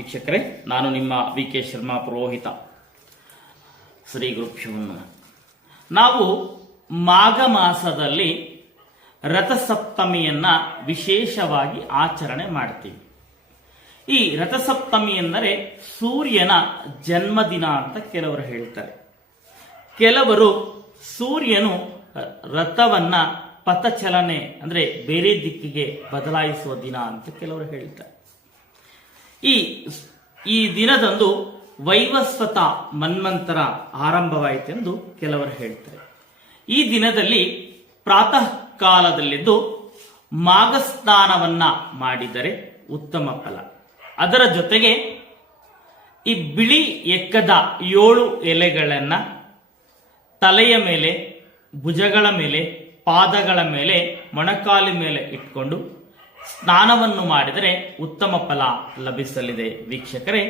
ವೀಕ್ಷಕರೇ, ನಾನು ನಿಮ್ಮ ವಿ.ಕೆ. ಶರ್ಮಾ ಪುರೋಹಿತ. ಶ್ರೀ ಗುರುಭ್ಯೋ ನಮಃ. ನಾವು ಮಾಘ ಮಾಸದಲ್ಲಿ ರಥಸಪ್ತಮಿಯನ್ನ ವಿಶೇಷವಾಗಿ ಆಚರಣೆ ಮಾಡ್ತೀವಿ. ಈ ರಥಸಪ್ತಮಿ ಎಂದರೆ ಸೂರ್ಯನ ಜನ್ಮದಿನ ಅಂತ ಕೆಲವರು ಹೇಳ್ತಾರೆ. ಕೆಲವರು ಸೂರ್ಯನು ರಥವನ್ನ ಪಥಚಲನೆ ಅಂದ್ರೆ ಬೇರೆ ದಿಕ್ಕಿಗೆ ಬದಲಾಯಿಸುವ ದಿನ ಅಂತ ಕೆಲವರು ಹೇಳ್ತಾರೆ. ಈ ದಿನದಂದು ವೈವಸ್ವತ ಮನ್ವಂತರ ಆರಂಭವಾಯಿತೆಂದು ಕೆಲವರು ಹೇಳ್ತಾರೆ. ಈ ದಿನದಲ್ಲಿ ಪ್ರಾತಃ ಕಾಲದಲ್ಲಿದ್ದು ಮಾಘಸ್ನಾನವನ್ನ ಮಾಡಿದರೆ ಉತ್ತಮ ಫಲ. ಅದರ ಜೊತೆಗೆ ಈ ಬಿಳಿ ಎಕ್ಕದ 7 ಎಲೆಗಳನ್ನ ತಲೆಯ ಮೇಲೆ, ಭುಜಗಳ ಮೇಲೆ, ಪಾದಗಳ ಮೇಲೆ, ಮೊಣಕಾಲು ಮೇಲೆ ಇಟ್ಕೊಂಡು ಸ್ನಾನವನ್ನು ಮಾಡಿದರೆ ಉತ್ತಮ ಫಲ ಲಭಿಸಲಿದೆ. ವೀಕ್ಷಕರೇ,